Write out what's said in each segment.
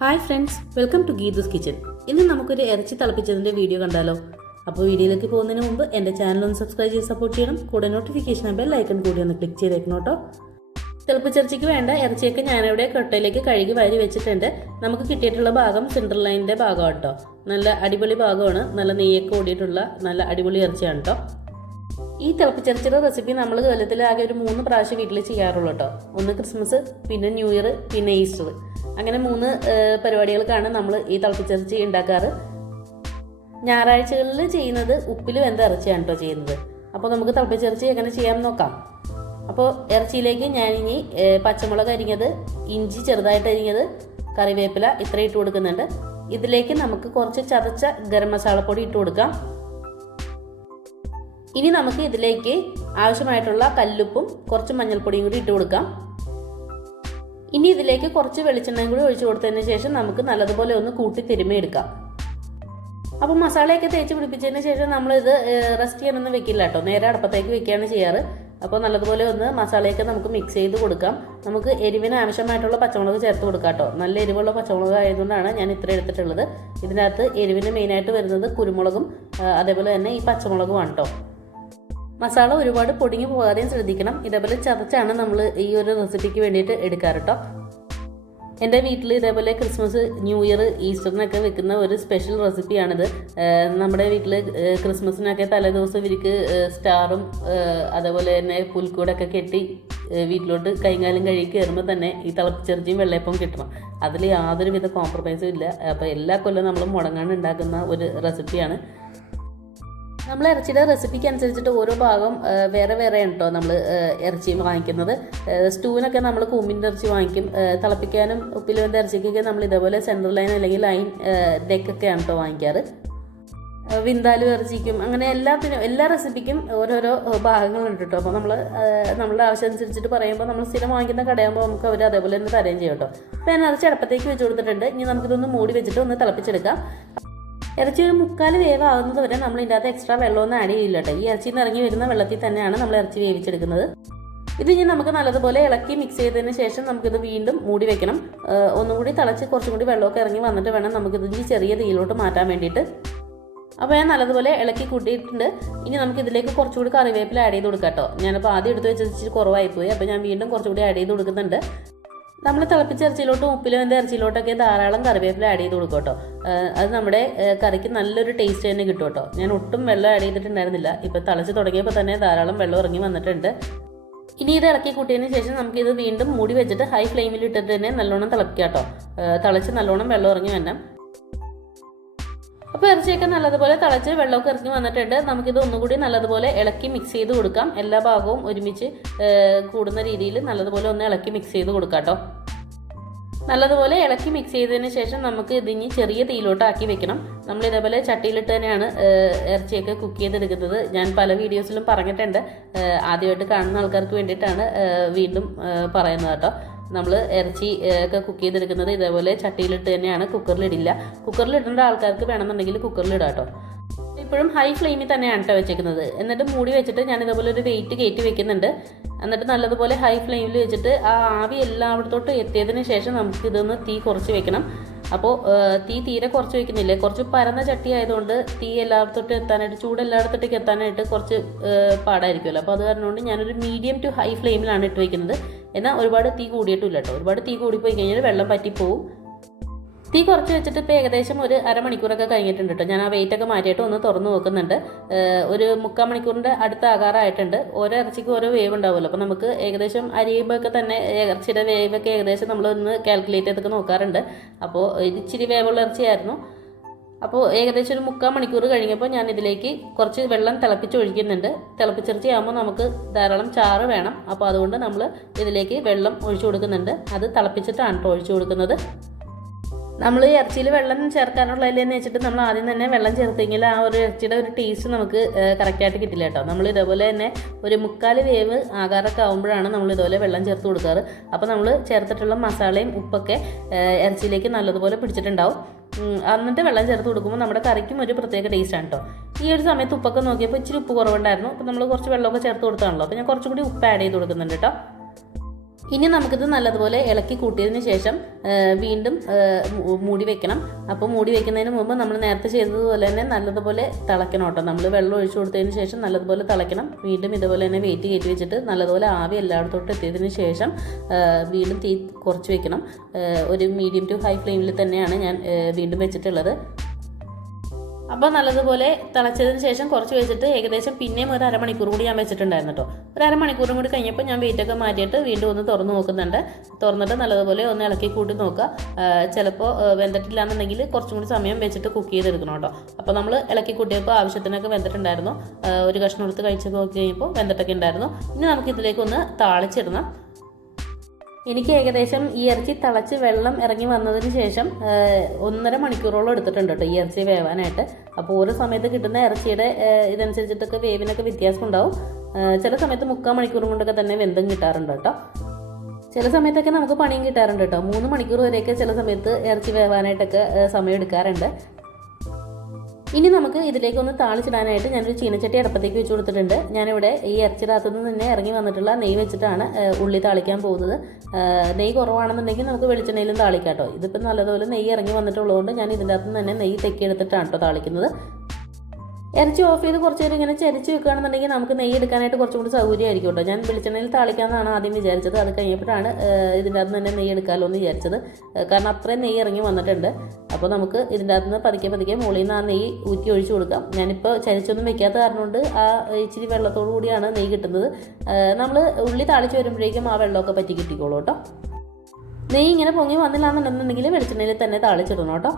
Hi friends welcome to Geethu's kitchen ഇന്ന് നമുക്കൊരു ഇറച്ചി തിളപ്പിച്ചതിന്റെ വീഡിയോ കണ്ടാലോ? അപ്പോൾ വീഡിയോയിലേക്ക് പോകുന്നതിന് മുമ്പ് എന്റെ ചാനൽ ഒന്ന് സബ്സ്ക്രൈബ് ചെയ്ത് സപ്പോർട്ട് ചെയ്യണം. കൂടെ നോട്ടിഫിക്കേഷൻ ബെൽ ഐക്കൺ കൂടി ഒന്ന് ക്ലിക്ക് ചെയ്തേക്കണം കേട്ടോ. തിളപ്പിച്ചിറച്ചിക്ക് വേണ്ട ഇറച്ചിയൊക്കെ ഞാനിവിടെ കൊട്ടയിലേക്ക് കഴുകി വാരി വെച്ചിട്ടുണ്ട്. നമുക്ക് കിട്ടിയിട്ടുള്ള ഭാഗം സെൻട്രൽ ലൈനിന്റെ ഭാഗം കേട്ടോ. നല്ല അടിപൊളി ഭാഗമാണ്. നല്ല നെയ്യൊക്കെ ഓടിയിട്ടുള്ള നല്ല അടിപൊളി ഇറച്ചിയാണ് കേട്ടോ. ഈ തിളപ്പിച്ചെറിച്ചിയുടെ റെസിപ്പി നമ്മൾ കൊല്ലത്തിൽ ആകെ ഒരു മൂന്ന് പ്രാവശ്യം വീട്ടിൽ ചെയ്യാറുള്ളൂ കേട്ടോ ഒന്ന് ക്രിസ്മസ് പിന്നെ ന്യൂ ഇയർ പിന്നെ ഈസ്റ്റർ അങ്ങനെ മൂന്ന് പരിപാടികൾക്കാണ് നമ്മൾ ഈ തിളപ്പിച്ചിറച്ചി ഉണ്ടാക്കാറ് ഞായറാഴ്ചകളിൽ ചെയ്യുന്നത് ഉപ്പിൽ വെന്ത ഇറച്ചിയാണ് കേട്ടോ ചെയ്യുന്നത്. അപ്പോൾ നമുക്ക് തിളപ്പിച്ചിറച്ചി എങ്ങനെ ചെയ്യാൻ നോക്കാം. അപ്പോൾ ഇറച്ചിയിലേക്ക് ഇനി പച്ചമുളക് അരിഞ്ഞത് ഇഞ്ചി ചെറുതായിട്ട് അരിഞ്ഞത് കറിവേപ്പില ഇത്ര ഇട്ട് കൊടുക്കുന്നുണ്ട്. ഇതിലേക്ക് നമുക്ക് കുറച്ച് ചതച്ച ഗരം മസാലപ്പൊടി ഇട്ട് കൊടുക്കാം. ഇനി നമുക്ക് ഇതിലേക്ക് ആവശ്യമായിട്ടുള്ള കല്ലുപ്പും കുറച്ച് മഞ്ഞൾപ്പൊടിയും കൂടി ഇട്ട് കൊടുക്കാം. ഇനി ഇതിലേക്ക് കുറച്ച് വെളിച്ചെണ്ണയും കൂടി ഒഴിച്ചു കൊടുത്തതിന് ശേഷം നമുക്ക് നല്ലതുപോലെ ഒന്ന് കൂട്ടി തിരുമ്മിയെടുക്കാം. അപ്പോൾ മസാലയൊക്കെ തേച്ച് പിടിപ്പിച്ചതിന് ശേഷം നമ്മൾ ഇത് റെസ്റ്റ് ചെയ്യാനൊന്നും വെക്കില്ല കേട്ടോ. നേരെ അടുപ്പത്തേക്ക് വെക്കുകയാണ് ചെയ്യാറ്. അപ്പോൾ നല്ലതുപോലെ ഒന്ന് മസാലയൊക്കെ നമുക്ക് മിക്സ് ചെയ്ത് കൊടുക്കാം. നമുക്ക് എരിവിന് ആവശ്യമായിട്ടുള്ള പച്ചമുളക് ചേർത്ത് കൊടുക്കാം കേട്ടോ. നല്ല എരിവുള്ള പച്ചമുളക് ആയതുകൊണ്ടാണ് ഞാൻ ഇത്ര എടുത്തിട്ടുള്ളത്. ഇതിനകത്ത് എരിവിന് മെയിനായിട്ട് വരുന്നത് കുരുമുളകും അതേപോലെ തന്നെ ഈ പച്ചമുളകുമാണ് കേട്ടോ. മസാല ഒരുപാട് പൊടിഞ്ഞു പോകാതെയും ശ്രദ്ധിക്കണം. ഇതേപോലെ ചതച്ചാണ് നമ്മൾ ഈ ഒരു റെസിപ്പിക്ക് വേണ്ടിയിട്ട് എടുക്കാറ് കേട്ടോ എന്റെ വീട്ടിൽ ഇതേപോലെ ക്രിസ്മസ് ന്യൂ ഇയർ ഈസ്റ്ററിനൊക്കെ വെക്കുന്ന ഒരു സ്പെഷ്യൽ റെസിപ്പിയാണിത്. നമ്മുടെ വീട്ടിൽ ക്രിസ്മസിനൊക്കെ തലേദിവസം ഇവർക്ക് സ്റ്റാറും അതേപോലെ തന്നെ പുൽക്കൂടൊക്കെ കെട്ടി വീട്ടിലോട്ട് കൈകാലം കഴുകി കയറുമ്പോൾ തന്നെ ഈ തിളപ്പിച്ചെറിച്ചിയും വെള്ളയപ്പം കിട്ടണം. അതിൽ യാതൊരുവിധ കോംപ്രമൈസും ഇല്ല. അപ്പോൾ എല്ലാ കൊല്ലം നമ്മൾ മുടങ്ങാണ്ട് ഉണ്ടാക്കുന്ന ഒരു റെസിപ്പിയാണ് നമ്മൾ ഇറച്ചിയുടെ റെസിപ്പിക്ക് അനുസരിച്ചിട്ട് ഓരോ ഭാഗം വേറെ വേറെ കേട്ടോ നമ്മൾ ഇറച്ചി വാങ്ങിക്കുന്നത്. സ്റ്റൂവിനൊക്കെ നമ്മൾ കൂമ്പിന്റെ ഇറച്ചി വാങ്ങിക്കും. തിളപ്പിക്കാനും ഉപ്പിലുവിന്റെ ഇറച്ചിക്കൊക്കെ നമ്മൾ ഇതേപോലെ സെൻട്രൽ ലൈൻ അല്ലെങ്കിൽ ലൈൻ ഡെക്കൊക്കെയാണ് കേട്ടോ വാങ്ങിക്കാറ്. വിന്താലു ഇറച്ചിക്കും അങ്ങനെ എല്ലാത്തിനും എല്ലാ റെസിപ്പിക്കും ഓരോരോ ഭാഗങ്ങളുണ്ട് കേട്ടോ അപ്പോൾ നമ്മൾ നമ്മളുടെ ആവശ്യം അനുസരിച്ചിട്ട് പറയുമ്പോൾ നമ്മൾ സ്ഥിരം വാങ്ങിക്കുന്ന കടയാകുമ്പോൾ നമുക്ക് അവർ അതേപോലെ തന്നെ തരുകയും ചെയ്യും കേട്ടോ അപ്പോൾ ഞാൻ ഇറച്ചി അടുപ്പത്തേക്ക് വെച്ച് കൊടുത്തിട്ടുണ്ട്. ഇനി നമുക്കിതൊന്ന് മൂടി വെച്ചിട്ട് ഒന്ന് തിളപ്പിച്ചെടുക്കാം. ഇറച്ചി ഒരു മുക്കാൽ വേവാകുന്നത് വരെ നമ്മൾ ഇതിന്റെ അകത്ത് എക്സ്ട്രാ വെള്ളമൊന്നും ആഡ് ചെയ്യില്ല കേട്ടോ ഈ ഇറച്ചിയിൽ ഇറങ്ങി വരുന്ന വെള്ളത്തിൽ തന്നെയാണ് നമ്മൾ ഇറച്ചി വേവിച്ചെടുക്കുന്നത്. ഇത് ഇനി നമുക്ക് നല്ലതുപോലെ ഇളക്കി മിക്സ് ചെയ്തതിന് ശേഷം നമുക്കിത് വീണ്ടും മൂടി വെക്കണം. ഒന്നും കൂടി തിളച്ച് കുറച്ചും കൂടി വെള്ളമൊക്കെ ഇറങ്ങി വന്നിട്ട് വേണം നമുക്കിത് ഇനി ചെറിയ തീയിലോട്ട് മാറ്റാൻ വേണ്ടിയിട്ട്. അപ്പോൾ ഞാൻ നല്ലതുപോലെ ഇളക്കി കൂട്ടിയിട്ടുണ്ട്. ഇനി നമുക്ക് ഇതിലേക്ക് കുറച്ചുകൂടി കറിവേപ്പില ആഡ് ചെയ്ത് കൊടുക്കാം കേട്ടോ ഞാനിപ്പോൾ ആദ്യം എടുത്ത് വെച്ചിട്ട് കുറവായി പോയി അപ്പോൾ ഞാൻ വീണ്ടും കുറച്ചുകൂടി ആഡ് ചെയ്ത് കൊടുക്കുന്നുണ്ട്. നമ്മൾ തിളപ്പിച്ച ഇറച്ചിയിലോട്ടും ഉപ്പിലും വെന്ത ഇറച്ചിയിലോട്ടൊക്കെ ധാരാളം കറിവേപ്പില ആഡ് ചെയ്ത് കൊടുക്കും കേട്ടോ. അത് നമ്മുടെ കറിക്ക് നല്ലൊരു ടേസ്റ്റ് തന്നെ കിട്ടും കേട്ടോ. ഞാൻ ഒട്ടും വെള്ളം ആഡ് ചെയ്തിട്ടുണ്ടായിരുന്നില്ല. ഇപ്പോൾ തിളച്ച് തുടങ്ങിയപ്പോൾ തന്നെ ധാരാളം വെള്ളം ഇറങ്ങി വന്നിട്ടുണ്ട്. ഇനി ഇത് ഇറക്കി കൂട്ടിയതിന് ശേഷം നമുക്ക് ഇത് വീണ്ടും മൂടി വെച്ചിട്ട് ഹൈ ഫ്ലെയിമിൽ ഇട്ടിട്ട് തന്നെ നല്ലോണം തിളപ്പിക്കാം കേട്ടോ. തിളച്ച് നല്ലോണം വെള്ളം ഇറങ്ങി വരണം. അപ്പോൾ ഇറച്ചിയൊക്കെ നല്ലതുപോലെ തിളച്ച് വെള്ളമൊക്കെ ഇറങ്ങി വന്നിട്ടുണ്ട്. നമുക്കിത് ഒന്നുകൂടി നല്ലതുപോലെ ഇളക്കി മിക്സ് ചെയ്ത് കൊടുക്കാം. എല്ലാ ഭാഗവും ഒരുമിച്ച് കൂടുന്ന രീതിയിൽ നല്ലതുപോലെ ഒന്ന് ഇളക്കി മിക്സ് ചെയ്ത് കൊടുക്കാം കേട്ടോ. നല്ലതുപോലെ ഇളക്കി മിക്സ് ചെയ്തതിന് ശേഷം നമുക്ക് ഇതിനി ചെറിയ തീയിലോട്ട് ആക്കി വെക്കണം. നമ്മൾ ഇതേപോലെ ചട്ടിയിലിട്ട് തന്നെയാണ് ഇറച്ചിയൊക്കെ കുക്ക് ചെയ്തെടുക്കുന്നത്. ഞാൻ പല വീഡിയോസിലും പറഞ്ഞിട്ടുണ്ട്. ആദ്യമായിട്ട് കാണുന്ന ആൾക്കാർക്ക് വേണ്ടിയിട്ടാണ് വീണ്ടും പറയുന്നത് കേട്ടോ. നമ്മൾ ഇറച്ചി ഒക്കെ കുക്ക് ചെയ്തെടുക്കുന്നത് ഇതേപോലെ ചട്ടിയിലിട്ട് തന്നെയാണ് കുക്കറിലിടില്ല കുക്കറിലിടേണ്ട ആൾക്കാർക്ക് വേണമെന്നുണ്ടെങ്കിൽ കുക്കറിലിടാം കേട്ടോ. ഇപ്പോഴും ഹൈ ഫ്ലെയിമിൽ തന്നെയാണ് കേട്ടോ വെച്ചേക്കുന്നത്. എന്നിട്ട് മൂടി വെച്ചിട്ട് ഞാൻ ഇതേപോലെ ഒരു വെയിറ്റ് കയറ്റി വെക്കുന്നുണ്ട്. എന്നിട്ട് നല്ലതുപോലെ ഹൈ ഫ്ലെയിമിൽ വെച്ചിട്ട് ആ ആവി എല്ലായിടത്തോട്ട് എത്തിയതിന് ശേഷം നമുക്ക് ഇതൊന്ന് തീ കുറച്ച് വെക്കണം. അപ്പോൾ തീ തീരെ കുറച്ച് വെക്കുന്നില്ലേ? കുറച്ച് പരന്ന ചട്ടി ആയതുകൊണ്ട് തീ എല്ലായിടത്തോട്ട് എത്താനായിട്ട് ചൂട് എല്ലായിടത്തോട്ടേക്ക് എത്താനായിട്ട് കുറച്ച് പാടായിരിക്കുമല്ലോ. അപ്പോൾ അത് കാരണമുണ്ട് ഞാനൊരു മീഡിയം ടു ഹൈ ഫ്ലെയിമിലാണ് ഇട്ട് വെക്കുന്നത്. എന്നാൽ ഒരുപാട് തീ കൂടിയിട്ടില്ല കേട്ടോ ഒരുപാട് തീ കൂടിപ്പോയി കഴിഞ്ഞാൽ വെള്ളം പറ്റിപ്പോവും. തീ കുറച്ച് വെച്ചിട്ട് ഇപ്പോൾ ഏകദേശം ഒരു അരമണിക്കൂറൊക്കെ കഴിഞ്ഞിട്ടുണ്ട് കേട്ടോ. ഞാൻ ആ വെയിറ്റൊക്കെ മാറ്റിയിട്ട് ഒന്ന് തുറന്നു നോക്കുന്നുണ്ട്. ഒരു മുക്കാൽ മണിക്കൂറിന്റെ അടുത്ത ആകാറായിട്ടുണ്ട്. ഓരോ ഇറച്ചിക്ക് ഓരോ വേവ് ഉണ്ടാവുമല്ലോ. അപ്പോൾ നമുക്ക് ഏകദേശം അരിയുമ്പോഴൊക്കെ തന്നെ ഇറച്ചിയുടെ വേവൊക്കെ ഏകദേശം നമ്മളൊന്ന് കാൽക്കുലേറ്റ് ചെയ്തൊക്കെ നോക്കാറുണ്ട്. അപ്പോൾ ഇച്ചിരി വേവുള്ള ഇറച്ചിയായിരുന്നു. അപ്പോൾ ഏകദേശം ഒരു മുക്കാൽ മണിക്കൂർ കഴിഞ്ഞപ്പോൾ ഞാൻ ഇതിലേക്ക് കുറച്ച് വെള്ളം തിളപ്പിച്ച് ഒഴിക്കുന്നുണ്ട് തിളപ്പിച്ചിറച്ചി ആകുമ്പോൾ നമുക്ക് ധാരാളം ചാറ് വേണം. അപ്പോൾ അതുകൊണ്ട് നമ്മൾ ഇതിലേക്ക് വെള്ളം ഒഴിച്ചു കൊടുക്കുന്നുണ്ട്. അത് തിളപ്പിച്ചിട്ടാണ് കേട്ടോ ഒഴിച്ചു കൊടുക്കുന്നത്. നമ്മൾ ഇറച്ചിയിൽ വെള്ളം ചേർക്കാനുള്ളതിലെന്ന് വെച്ചിട്ട് നമ്മൾ ആദ്യം തന്നെ വെള്ളം ചേർത്തെങ്കിൽ ആ ഒരു ഇറച്ചിയുടെ ഒരു ടേസ്റ്റ് നമുക്ക് കറക്റ്റായിട്ട് കിട്ടില്ല കേട്ടോ. നമ്മൾ ഇതേപോലെ തന്നെ ഒരു മുക്കാൽ വേവ് ആകാറൊക്കെ ആകുമ്പോഴാണ് നമ്മൾ ഇതുപോലെ വെള്ളം ചേർത്ത് കൊടുക്കാറ്. അപ്പോൾ നമ്മൾ ചേർത്തിട്ടുള്ള മസാലയും ഉപ്പൊക്കെ ഇറച്ചിയിലേക്ക് നല്ലതുപോലെ പിടിച്ചിട്ടുണ്ടാവും. എന്നിട്ട് വെള്ളം ചേർത്ത് കൊടുക്കുമ്പോൾ നമ്മുടെ കറിക്കും ഒരു പ്രത്യേക ടേസ്റ്റാണ് കേട്ടോ. ഈ ഒരു സമയത്ത് ഉപ്പൊക്കെ നോക്കിയപ്പോൾ ഇച്ചിരി ഉപ്പ് കുറവുണ്ടായിരുന്നു. അപ്പോൾ നമ്മൾ കുറച്ച് വെള്ളമൊക്കെ ചേർത്ത് കൊടുത്താണല്ലോ. അപ്പോൾ ഞാൻ കുറച്ചുകൂടി ഉപ്പ് ആഡ് ചെയ്ത് കൊടുക്കുന്നുണ്ട് കേട്ടോ. ഇനി നമുക്കിത് നല്ലതുപോലെ ഇളക്കി കൂട്ടിയതിന് ശേഷം വീണ്ടും മൂടി വെക്കണം. അപ്പോൾ മൂടി വെക്കുന്നതിന് മുമ്പ് നമ്മൾ നേരത്തെ ചെയ്തതുപോലെ തന്നെ നല്ലതുപോലെ തിളക്കണം കേട്ടോ. നമ്മൾ വെള്ളം ഒഴിച്ചു കൊടുത്തതിന് ശേഷം നല്ലതുപോലെ തിളയ്ക്കണം. വീണ്ടും ഇതുപോലെ തന്നെ വെയിറ്റ് കയറ്റി വെച്ചിട്ട് നല്ലതുപോലെ ആവി എല്ലായിടത്തോട്ട് എത്തിയതിന് ശേഷം വീണ്ടും തീ കുറച്ച് വെക്കണം. ഒരു മീഡിയം ടു ഹൈ ഫ്ലെയിമിൽ തന്നെയാണ് ഞാൻ വീണ്ടും വെച്ചിട്ടുള്ളത്. അപ്പോൾ നല്ലതുപോലെ തിളച്ചതിന് ശേഷം കുറച്ച് വെച്ചിട്ട് ഏകദേശം പിന്നെയും ഒരു അരമണിക്കൂർ കൂടി ഞാൻ വെച്ചിട്ടുണ്ടായിരുന്നു കേട്ടോ. ഒരു അരമണിക്കൂറും കൂടി കഴിഞ്ഞപ്പോൾ ഞാൻ വെയിറ്റൊക്കെ മാറ്റിയിട്ട് വീണ്ടും ഒന്ന് തുറന്ന് നോക്കുന്നുണ്ട്. തുറന്നിട്ട് നല്ലതുപോലെ ഒന്ന് ഇളക്കി കൂട്ടി നോക്കുക. ചിലപ്പോൾ വെന്തിട്ടില്ല എന്നുണ്ടെങ്കിൽ കുറച്ചും കൂടി സമയം വെച്ചിട്ട് കുക്ക് ചെയ്തെടുക്കണം കേട്ടോ. അപ്പോൾ നമ്മൾ ഇളക്കി കൂട്ടിയപ്പോൾ ആവശ്യത്തിനൊക്കെ വെന്തിട്ടുണ്ടായിരുന്നു. ഒരു കഷ്ണം എടുത്ത് കഴിച്ചൊക്കെ നോക്കി കഴിഞ്ഞപ്പോൾ വെന്തിട്ടൊക്കെ ഉണ്ടായിരുന്നു. ഇനി നമുക്ക് ഇതിലേക്ക് ഒന്ന് താളിച്ചിടണം. എനിക്ക് ഏകദേശം ഈ ഇറച്ചി തിളച്ച് വെള്ളം ഇറങ്ങി വന്നതിന് ശേഷം ഒന്നര മണിക്കൂറോളം എടുത്തിട്ടുണ്ട് കേട്ടോ ഈ ഇറച്ചി വേവാനായിട്ട്. അപ്പോൾ ഓരോ സമയത്ത് കിട്ടുന്ന ഇറച്ചിയുടെ ഇതനുസരിച്ചിട്ടൊക്കെ വേവിനൊക്കെ വ്യത്യാസം ഉണ്ടാവും ചില സമയത്ത് മുക്കാൽ മണിക്കൂർ കൊണ്ടൊക്കെ തന്നെ വെന്തം കിട്ടാറുണ്ട് കേട്ടോ. ചില സമയത്തൊക്കെ നമുക്ക് പണിയും കിട്ടാറുണ്ട് കേട്ടോ. മൂന്ന് മണിക്കൂർ വരെയൊക്കെ ചില സമയത്ത് ഇറച്ചി വേവാനായിട്ടൊക്കെ സമയം എടുക്കാറുണ്ട്. ഇനി നമുക്ക് ഇതിലേക്ക് ഒന്ന് താളിച്ചിടാനായിട്ട് ഞാനൊരു ചീനച്ചട്ടി അടുപ്പത്തേക്ക് വെച്ച് കൊടുത്തിട്ടുണ്ട്. ഞാനിവിടെ ഈ ഇറച്ചിടാത്തു നിന്ന് തന്നെ ഇറങ്ങി വന്നിട്ടുള്ള നെയ്യ് വെച്ചിട്ടാണ് ഉള്ളി താളിക്കാൻ പോകുന്നത്. നെയ് നെയ്യ് കുറവാണെന്നുണ്ടെങ്കിൽ നമുക്ക് വെളിച്ചെണ്ണയിലും താളിക്കാം കേട്ടോ. ഇതിപ്പോൾ നല്ലതുപോലെ നെയ്യ് ഇറങ്ങി വന്നിട്ടുള്ളതുകൊണ്ട് ഞാൻ ഇതിന്റെ അകത്ത് തന്നെ നെയ്യ് തെക്കിയെടുത്തിട്ടാണ് കേട്ടോ താളിക്കുന്നത്. ഇറച്ചി ഓഫ് ചെയ്ത് കുറച്ച് നേരം ഇങ്ങനെ ചരിച്ച് വെക്കുകയാണെന്നുണ്ടെങ്കിൽ നമുക്ക് നെയ്യ് എടുക്കാനായിട്ട് കുറച്ചും കൂടി സൗകര്യമായിരിക്കും കേട്ടോ. ഞാൻ വെളിച്ചെണ്ണയിൽ താളിക്കാമെന്നാണ് ആദ്യം വിചാരിച്ചത്. അത് കഴിഞ്ഞപ്പോഴാണ് ഇതിന്റെ അകത്ത് തന്നെ നെയ്യ് എടുക്കാമല്ലോ എന്ന് വിചാരിച്ചത്. കാരണം അത്രയും നെയ്യ് ഇറങ്ങി വന്നിട്ടുണ്ട്. അപ്പോൾ നമുക്ക് ഇതിന്റെ അകത്ത് നിന്ന് പതുക്കെ പതുക്കെ മുകളിൽ നിന്ന് ആ നെയ്യ് ഊറ്റി ഒഴിച്ചു കൊടുക്കാം. ഞാനിപ്പോൾ ചരിച്ചൊന്നും വെക്കാത്ത കാരണം കൊണ്ട് ആ ഇച്ചിരി വെള്ളത്തോടു കൂടിയാണ് നെയ്യ് കിട്ടുന്നത്. നമ്മൾ ഉള്ളി താളിച്ച് വരുമ്പോഴേക്കും ആ വെള്ളമൊക്കെ പറ്റി കിട്ടിക്കോളൂ കേട്ടോ. നെയ്യ് ഇങ്ങനെ പൊങ്ങി വന്നില്ല എന്നുണ്ടെന്നുണ്ടെങ്കിൽ വെളിച്ചെണ്ണയിൽ തന്നെ താളിച്ചിടണം കേട്ടോ.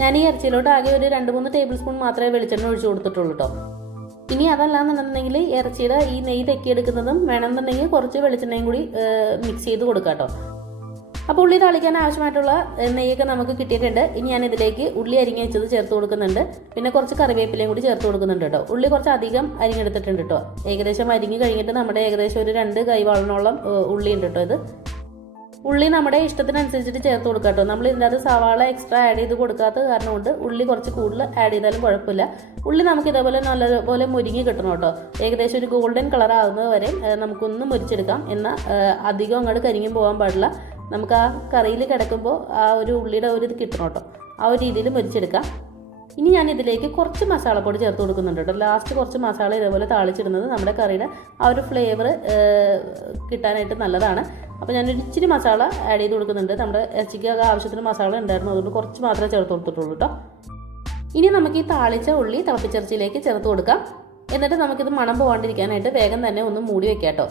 ഞാൻ ഈ ഇറച്ചിയിലോട്ട് ആകെ ഒരു രണ്ട് മൂന്ന് ടേബിൾ സ്പൂൺ മാത്രമേ വെളിച്ചെണ്ണ ഒഴിച്ചു കൊടുത്തിട്ടുള്ളൂ കേട്ടോ ഇനി അതല്ലാന്നുണ്ടെന്നുണ്ടെങ്കിൽ ഇറച്ചിയുടെ ഈ നെയ്യ് തെക്കിയെടുക്കുന്നതും വേണമെന്നുണ്ടെങ്കിൽ കുറച്ച് വെളിച്ചെണ്ണയും കൂടി മിക്സ് ചെയ്ത് കൊടുക്കാം കേട്ടോ അപ്പോൾ ഉള്ളി തളിക്കാൻ ആവശ്യമായിട്ടുള്ള നെയ്യൊക്കെ നമുക്ക് കിട്ടിയിട്ടുണ്ട്. ഇനി ഞാൻ ഇതിലേക്ക് ഉള്ളി അരിഞ്ഞ് വെച്ചത് ചേർത്ത് കൊടുക്കുന്നുണ്ട്. പിന്നെ കുറച്ച് കറിവേപ്പിലയും കൂടി ചേർത്ത് കൊടുക്കുന്നുണ്ട് കേട്ടോ ഉള്ളി കുറച്ച് അധികം അരിഞ്ഞെടുത്തിട്ടുണ്ട് കേട്ടോ ഏകദേശം അരിഞ്ഞ് കഴിഞ്ഞിട്ട് നമ്മുടെ ഏകദേശം ഒരു രണ്ട് കൈവാളിനോളം ഉള്ളി ഉണ്ട് കേട്ടോ ഇത്. ഉള്ളി നമ്മുടെ ഇഷ്ടത്തിനനുസരിച്ചിട്ട് ചേർത്ത് കൊടുക്കാം കേട്ടോ. നമ്മൾ ഇതിന്റെ അകത്ത് സവാള എക്സ്ട്രാ ആഡ് ചെയ്ത് കൊടുക്കാത്ത കാരണം കൊണ്ട് ഉള്ളി കുറച്ച് കൂടുതൽ ആഡ് ചെയ്താലും കുഴപ്പമില്ല. ഉള്ളി നമുക്ക് ഇതേപോലെ നല്ലതുപോലെ മുരിങ്ങി കിട്ടണം കേട്ടോ. ഏകദേശം ഒരു ഗോൾഡൻ കളർ ആകുന്നത് വരെ നമുക്കൊന്ന് മുരിച്ചെടുക്കാം. എന്നാൽ അധികം അങ്ങോട്ട് കരിങ്ങി പോകാൻ പാടില്ല. നമുക്ക് ആ കറിയിൽ കിടക്കുമ്പോൾ ആ ഒരു ഉള്ളിയുടെ ഒരു ഇത് കിട്ടണം കേട്ടോ. ആ ഒരു രീതിയിൽ മുരിച്ചെടുക്കാം. ഇനി ഞാൻ ഇതിലേക്ക് കുറച്ച് മസാല മസാലപ്പൊടി ചേർത്ത് കൊടുക്കുന്നുണ്ട് കേട്ടോ. ലാസ്റ്റ് കുറച്ച് മസാല ഇതേപോലെ താളിച്ചിടുന്നത് നമ്മുടെ കറിയുടെ ആ ഒരു ഫ്ലേവർ കിട്ടാനായിട്ട് നല്ലതാണ്. അപ്പോൾ ഞാൻ ഇച്ചിരി മസാല ആഡ് ചെയ്ത് കൊടുക്കുന്നുണ്ട്. നമ്മുടെ ഇറച്ചിക്ക് ആവശ്യത്തിന് മസാല ഉണ്ടായിരുന്നു. അതുകൊണ്ട് കുറച്ച് മാത്രമേ ചേർത്ത് കൊടുത്തിട്ടുള്ളൂ കേട്ടോ. ഇനി നമുക്ക് ഈ താളിച്ച ഉള്ളി തിളപ്പിച്ചിറച്ചിയിലേക്ക് ചേർത്ത് കൊടുക്കാം. എന്നിട്ട് നമുക്കിത് മണം പോകാണ്ടിരിക്കാനായിട്ട് വേഗം തന്നെ ഒന്ന് മൂടി വെക്കാം കേട്ടോ.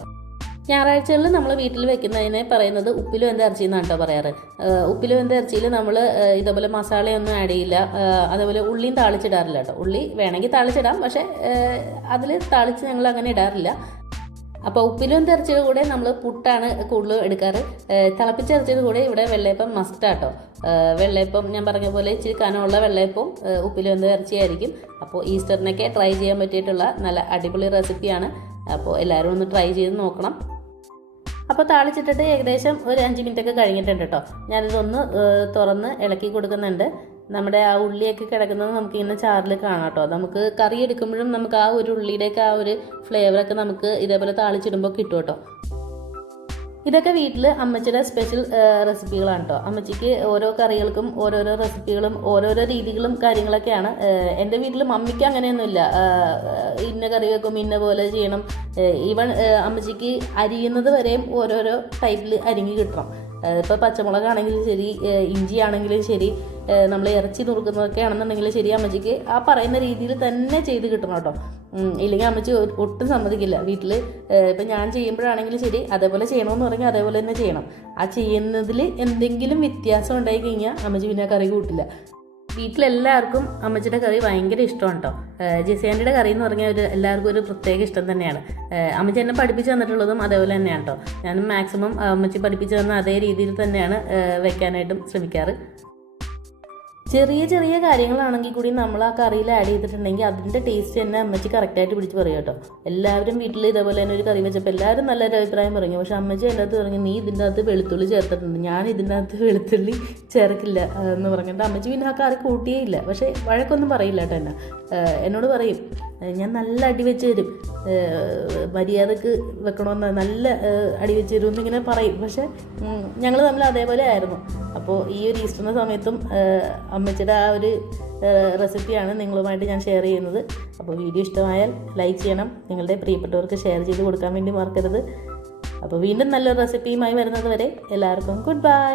ഞായറാഴ്ചകളിൽ നമ്മൾ വീട്ടിൽ വെക്കുന്നതിനെ പറയുന്നത് ഉപ്പിലും എന്ത് ഇറച്ചി എന്നാണ് കേട്ടോ പറയാറ്. ഉപ്പിലും എന്ത് ഇറച്ചിയിൽ നമ്മൾ ഇതേപോലെ മസാലയൊന്നും ആഡ് ചെയ്യില്ല. അതേപോലെ ഉള്ളിയും താളിച്ചിടാറില്ല കേട്ടോ. ഉള്ളി വേണമെങ്കിൽ താളിച്ചിടാം പക്ഷേ അതിൽ താളിച്ച് ഞങ്ങൾ അങ്ങനെ ഇടാറില്ല. അപ്പോൾ ഉപ്പിലും തെറിച്ചത് കൂടെ നമ്മൾ പുട്ടാണ് കൂടുതലും എടുക്കാറ്. തിളപ്പിച്ചെറിച്ചത് കൂടെ ഇവിടെ വെള്ളയപ്പം മസ്റ്റാട്ടോ വെള്ളയപ്പം ഞാൻ പറഞ്ഞ പോലെ ഇച്ചിരി കനമുള്ള വെള്ളയപ്പം ഉപ്പിലും എന്ത് ഇറച്ചിയായിരിക്കും. അപ്പോൾ ഈസ്റ്ററിനൊക്കെ ട്രൈ ചെയ്യാൻ പറ്റിയിട്ടുള്ള നല്ല അടിപൊളി റെസിപ്പിയാണ് അപ്പോൾ എല്ലാവരും ഒന്ന് ട്രൈ ചെയ്ത് നോക്കണം. അപ്പോൾ താളിച്ചിട്ടിട്ട് ഏകദേശം ഒരു അഞ്ച് മിനിറ്റ് ഒക്കെ കഴിഞ്ഞിട്ടുണ്ട് കേട്ടോ. ഞാനിതൊന്ന് തുറന്ന് ഇളക്കി കൊടുക്കുന്നുണ്ട്. നമ്മുടെ ആ ഉള്ളിയൊക്കെ കിടക്കുന്നത് നമുക്ക് ഇങ്ങനെ ചാറിൽ കാണാം കേട്ടോ. നമുക്ക് കറി എടുക്കുമ്പോഴും നമുക്ക് ആ ഒരു ഉള്ളിയുടെയൊക്കെ ആ ഒരു ഫ്ലേവറൊക്കെ നമുക്ക് ഇതേപോലെ താളിച്ചിടുമ്പോൾ കിട്ടും കേട്ടോ. ഇതൊക്കെ വീട്ടിൽ അമ്മച്ചിയുടെ സ്പെഷ്യൽ റെസിപ്പികളാണ് കേട്ടോ അമ്മച്ചിക്ക് ഓരോ കറികൾക്കും ഓരോരോ റെസിപ്പികളും ഓരോരോ രീതികളും കാര്യങ്ങളൊക്കെയാണ്. എന്റെ വീട്ടിൽ മമ്മിക്ക് അങ്ങനെയൊന്നുമില്ല. ഇന്ന കറി വെക്കും ഇന്ന പോലെ ചെയ്യണം. ഈവൺ അമ്മച്ചിക്ക് അരിയുന്നത് വരെയും ഓരോരോ ടൈപ്പിൽ അരിഞ്ഞ് കിട്ടണം. ഇപ്പോൾ പച്ചമുളകാണെങ്കിലും ശരി ഇഞ്ചി ആണെങ്കിലും ശരി നമ്മൾ ഇറച്ചി നുറുക്കുന്നതൊക്കെ ആണെന്നുണ്ടെങ്കിൽ ശരി അമ്മച്ചിക്ക് ആ പറയുന്ന രീതിയിൽ തന്നെ ചെയ്ത് കിട്ടണം കേട്ടോ. ഇല്ലെങ്കിൽ അമ്മച്ചി ഒട്ടും സമ്മതിക്കില്ല വീട്ടിൽ ഇപ്പം ഞാൻ ചെയ്യുമ്പോഴാണെങ്കിലും ശരി അതേപോലെ ചെയ്യണമെന്ന് പറഞ്ഞാൽ അതേപോലെ തന്നെ ചെയ്യണം. ആ ചെയ്യുന്നതിൽ എന്തെങ്കിലും വ്യത്യാസം ഉണ്ടായി കഴിഞ്ഞാൽ അമ്മച്ചി പിന്നെ കറി കൂട്ടില്ല. വീട്ടിലെല്ലാവർക്കും അമ്മച്ചിയുടെ കറി ഭയങ്കര ഇഷ്ടമാണ് കേട്ടോ ജെസിയാന്റെ കറി എന്ന് പറഞ്ഞാൽ ഒരു എല്ലാവർക്കും ഒരു പ്രത്യേക ഇഷ്ടം തന്നെയാണ്. അമ്മച്ചി എന്നെ പഠിപ്പിച്ച് തന്നിട്ടുള്ളതും അതേപോലെ തന്നെയാണ് കേട്ടോ ഞാനും മാക്സിമം അമ്മച്ചി പഠിപ്പിച്ച് തന്ന അതേ രീതിയിൽ തന്നെയാണ് വെക്കാനായിട്ടും ശ്രമിക്കാറ്. ചെറിയ ചെറിയ കാര്യങ്ങളാണെങ്കിൽ കൂടി നമ്മൾ ആ കറിയിൽ ആഡ് ചെയ്തിട്ടുണ്ടെങ്കിൽ അതിന്റെ ടേസ്റ്റ് തന്നെ അമ്മച്ചി കറക്റ്റായിട്ട് പിടിച്ച് പറയും കേട്ടോ. എല്ലാവരും വീട്ടിൽ ഇതേപോലെ തന്നെ ഒരു കറി വെച്ചപ്പോൾ എല്ലാവരും നല്ലൊരു അഭിപ്രായം പറഞ്ഞു. പക്ഷെ അമ്മച്ചി എന്റെ അകത്ത് പറഞ്ഞു നീ ഇതിന്റെ അകത്ത് വെളുത്തുള്ളി ചേർത്തിട്ടുണ്ട്. ഞാൻ ഇതിന്റെ അകത്ത് വെളുത്തുള്ളി ചേർക്കില്ല എന്ന് പറഞ്ഞിട്ട് അമ്മച്ചി പിന്നെ ആ കറി കൂട്ടിയേ ഇല്ല. പക്ഷേ വഴക്കൊന്നും പറയില്ല കേട്ടോ എന്നെ. എന്നോട് പറയും ഞാൻ നല്ല അടി വെച്ച് തരും. മര്യാദയ്ക്ക് വെക്കണമെന്ന് നല്ല അടി വെച്ച് തരും എന്നിങ്ങനെ പറയും. പക്ഷേ ഞങ്ങൾ തമ്മിൽ അതേപോലെ ആയിരുന്നു. അപ്പോൾ ഈ ഒരു ഈസ്റ്ററിന്റെ സമയത്തും അമ്മച്ചിയുടെ ആ ഒരു റെസിപ്പിയാണ് നിങ്ങളുമായിട്ട് ഞാൻ ഷെയർ ചെയ്യുന്നത്. അപ്പോൾ വീഡിയോ ഇഷ്ടമായാൽ ലൈക്ക് ചെയ്യണം. നിങ്ങളുടെ പ്രിയപ്പെട്ടവർക്ക് ഷെയർ ചെയ്ത് കൊടുക്കാൻ വേണ്ടി മറക്കരുത്. അപ്പോൾ വീണ്ടും നല്ലൊരു റെസിപ്പിയുമായി വരുന്നത് വരെ എല്ലാവർക്കും ഗുഡ് ബൈ